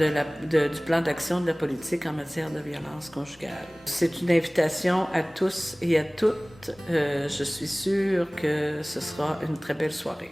du plan d'action de la politique en matière de violence conjugale. C'est une invitation à tous et à toutes. Je suis sûre que ce sera une très belle soirée.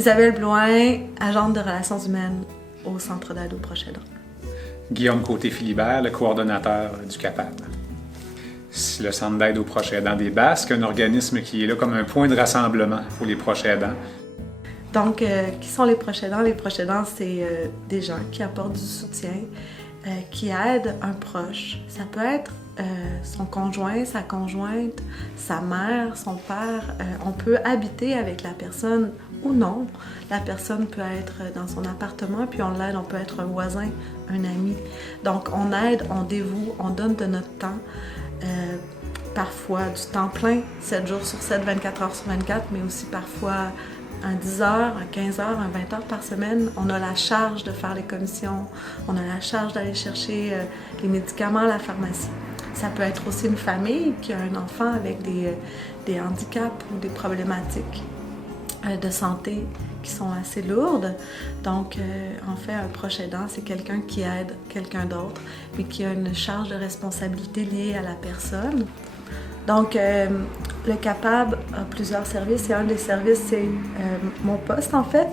Isabelle Blouin, agente de relations humaines au Centre d'aide aux proches aidants. Guillaume Côté-Philibert, le coordonnateur du CAPAB. C'est le Centre d'aide aux proches aidants des Basques, un organisme qui est là comme un point de rassemblement pour les proches aidants. Donc, qui sont les proches aidants? Les proches aidants, c'est des gens qui apportent du soutien, qui aident un proche. Ça peut être son conjoint, sa conjointe, sa mère, son père. On peut habiter avec la personne ou non. La personne peut être dans son appartement, puis on l'aide, on peut être un voisin, un ami. Donc, on aide, on dévoue, on donne de notre temps. Parfois du temps plein, 7 jours sur 7, 24 heures sur 24, mais aussi parfois un 10 heures, un 15 heures, un 20 heures par semaine. On a la charge de faire les commissions, on a la charge d'aller chercher les médicaments à la pharmacie. Ça peut être aussi une famille qui a un enfant avec des handicaps ou des problématiques de santé qui sont assez lourdes. Donc, en fait, un proche aidant, c'est quelqu'un qui aide quelqu'un d'autre, mais qui a une charge de responsabilité liée à la personne. Donc, le CAPAB a plusieurs services et un des services, c'est mon poste, en fait.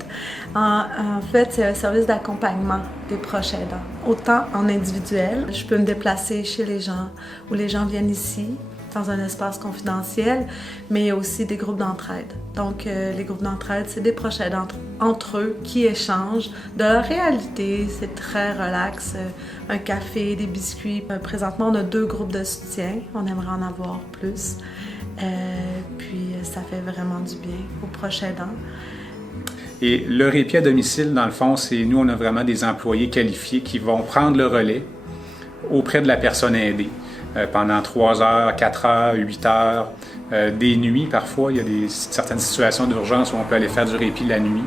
En fait, c'est un service d'accompagnement des proches aidants. Autant en individuel, je peux me déplacer chez les gens ou les gens viennent ici, dans un espace confidentiel, mais aussi des groupes d'entraide. Donc, les groupes d'entraide, c'est des proches aidants entre eux qui échangent de leur réalité. C'est très relax. Un café, des biscuits. Présentement, on a 2 groupes de soutien. On aimerait en avoir plus. Puis, ça fait vraiment du bien aux proches aidants. Et le répit à domicile, dans le fond, c'est nous, on a vraiment des employés qualifiés qui vont prendre le relais auprès de la personne aidée. Pendant 3 heures, 4 heures, 8 heures, des nuits parfois. Il y a certaines situations d'urgence où on peut aller faire du répit la nuit.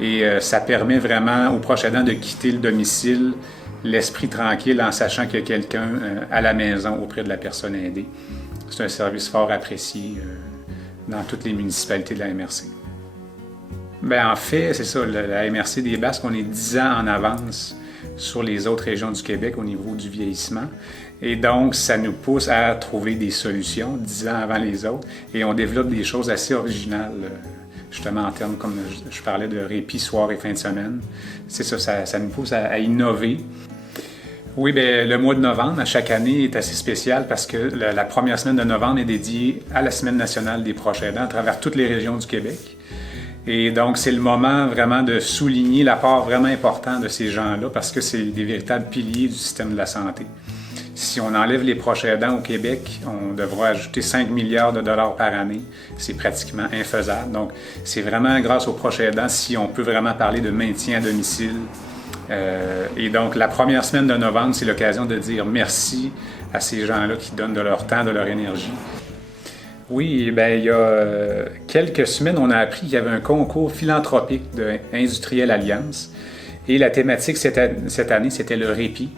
Et ça permet vraiment aux proches aidants de quitter le domicile, l'esprit tranquille en sachant qu'il y a quelqu'un à la maison auprès de la personne aidée. C'est un service fort apprécié dans toutes les municipalités de la MRC. Bien, en fait, c'est ça, la MRC des Basques, on est 10 ans en avance sur les autres régions du Québec au niveau du vieillissement. Et donc, ça nous pousse à trouver des solutions 10 ans avant les autres. Et on développe des choses assez originales, justement en termes, comme je parlais de répit soir et fin de semaine. C'est ça nous pousse à innover. Oui, bien, le mois de novembre, à chaque année, est assez spécial parce que la première semaine de novembre est dédiée à la Semaine nationale des proches aidants à travers toutes les régions du Québec. Et donc, c'est le moment vraiment de souligner l'apport vraiment important de ces gens-là parce que c'est des véritables piliers du système de la santé. Si on enlève les proches aidants au Québec, on devra ajouter 5 milliards de dollars par année. C'est pratiquement infaisable. Donc, c'est vraiment grâce aux proches aidants si on peut vraiment parler de maintien à domicile. Et donc, la première semaine de novembre, c'est l'occasion de dire merci à ces gens-là qui donnent de leur temps, de leur énergie. Oui, bien, il y a quelques semaines, on a appris qu'il y avait un concours philanthropique de Industrielle Alliance. Et la thématique cette année, c'était le répit.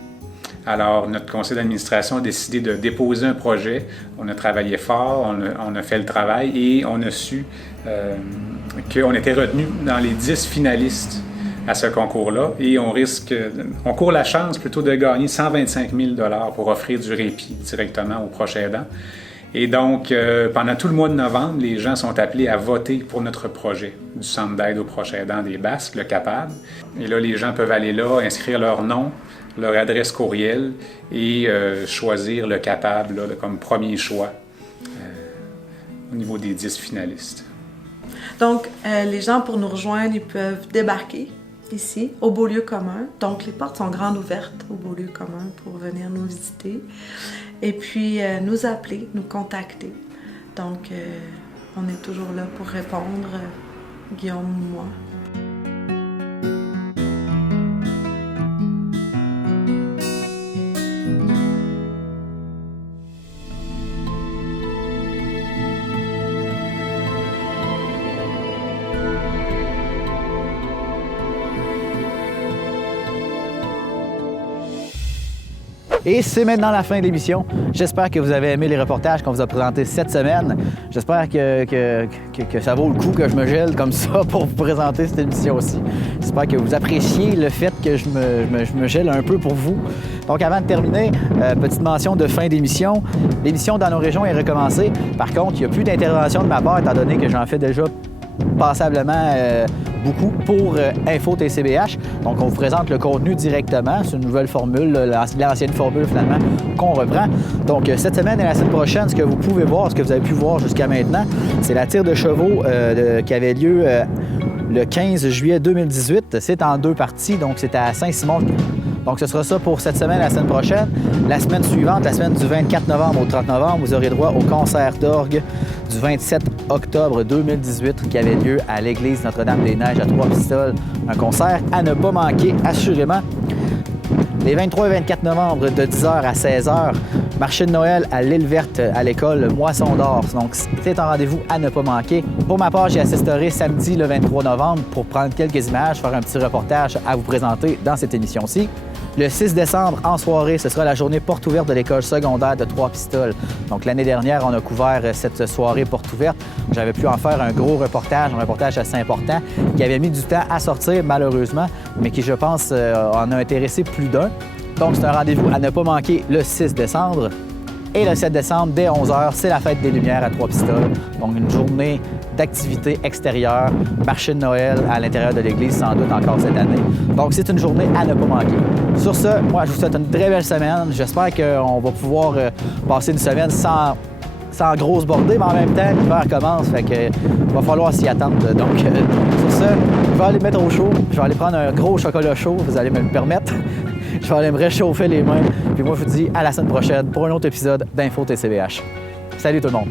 Alors, notre conseil d'administration a décidé de déposer un projet. On a travaillé fort, on a fait le travail et on a su qu'on était retenu dans les 10 finalistes à ce concours-là. Et on court la chance plutôt de gagner 125 000 $ pour offrir du répit directement aux proches aidants. Et donc, pendant tout le mois de novembre, les gens sont appelés à voter pour notre projet du Centre d'aide aux proches aidants des Basques, le CAPAB. Et là, les gens peuvent aller là, inscrire leur nom, leur adresse courriel et choisir le CAPAB là, comme premier choix au niveau des 10 finalistes. Donc, les gens, pour nous rejoindre, ils peuvent débarquer ici, au Beaulieu commun. Donc, les portes sont grandes ouvertes au Beaulieu commun pour venir nous visiter. Et puis, nous appeler, nous contacter. Donc, on est toujours là pour répondre, Guillaume ou moi. Et c'est maintenant la fin de l'émission. J'espère que vous avez aimé les reportages qu'on vous a présentés cette semaine. J'espère que ça vaut le coup que je me gèle comme ça pour vous présenter cette émission aussi. J'espère que vous appréciez le fait que je me gèle un peu pour vous. Donc avant de terminer, petite mention de fin d'émission. L'émission dans nos régions est recommencée. Par contre, il n'y a plus d'intervention de ma part étant donné que j'en fais déjà passablement beaucoup pour Info TCBH. Donc, on vous présente le contenu directement. C'est une nouvelle formule, l'ancienne formule finalement, qu'on reprend. Donc, cette semaine et la semaine prochaine, ce que vous pouvez voir, ce que vous avez pu voir jusqu'à maintenant, c'est la tire de chevaux qui avait lieu le 15 juillet 2018. C'est en 2 parties, donc c'est à Saint-Simon. Donc, ce sera ça pour cette semaine et la semaine prochaine. La semaine suivante, la semaine du 24 novembre au 30 novembre, vous aurez droit au concert d'orgue du 27 octobre 2018 qui avait lieu à l'église Notre-Dame-des-Neiges à Trois-Pistoles. Un concert à ne pas manquer, assurément. Les 23 et 24 novembre, de 10h à 16h, marché de Noël à l'île verte à l'école Moisson d'Or. Donc, c'est un rendez-vous à ne pas manquer. Pour ma part, j'y assisterai samedi le 23 novembre pour prendre quelques images, faire un petit reportage à vous présenter dans cette émission-ci. Le 6 décembre, en soirée, ce sera la journée porte ouverte de l'école secondaire de Trois-Pistoles. Donc, l'année dernière, on a couvert cette soirée porte ouverte. J'avais pu en faire un gros reportage, un reportage assez important, qui avait mis du temps à sortir, malheureusement, mais qui, je pense, en a intéressé plus d'un. Donc, c'est un rendez-vous à ne pas manquer le 6 décembre. Et le 7 décembre, dès 11h, c'est la fête des Lumières à Trois-Pistoles. Donc, une journée d'activité extérieure, marché de Noël à l'intérieur de l'église, sans doute encore cette année. Donc, c'est une journée à ne pas manquer. Sur ce, moi, je vous souhaite une très belle semaine. J'espère qu'on va pouvoir passer une semaine sans grosse bordée, mais en même temps, l'hiver commence, fait que va falloir s'y attendre. Donc, sur ce, je vais aller me mettre au chaud. Je vais aller prendre un gros chocolat chaud, vous allez me le permettre. Je vais aller me réchauffer les mains. Puis moi, je vous dis à la semaine prochaine pour un autre épisode d'Info TCBH. Salut tout le monde!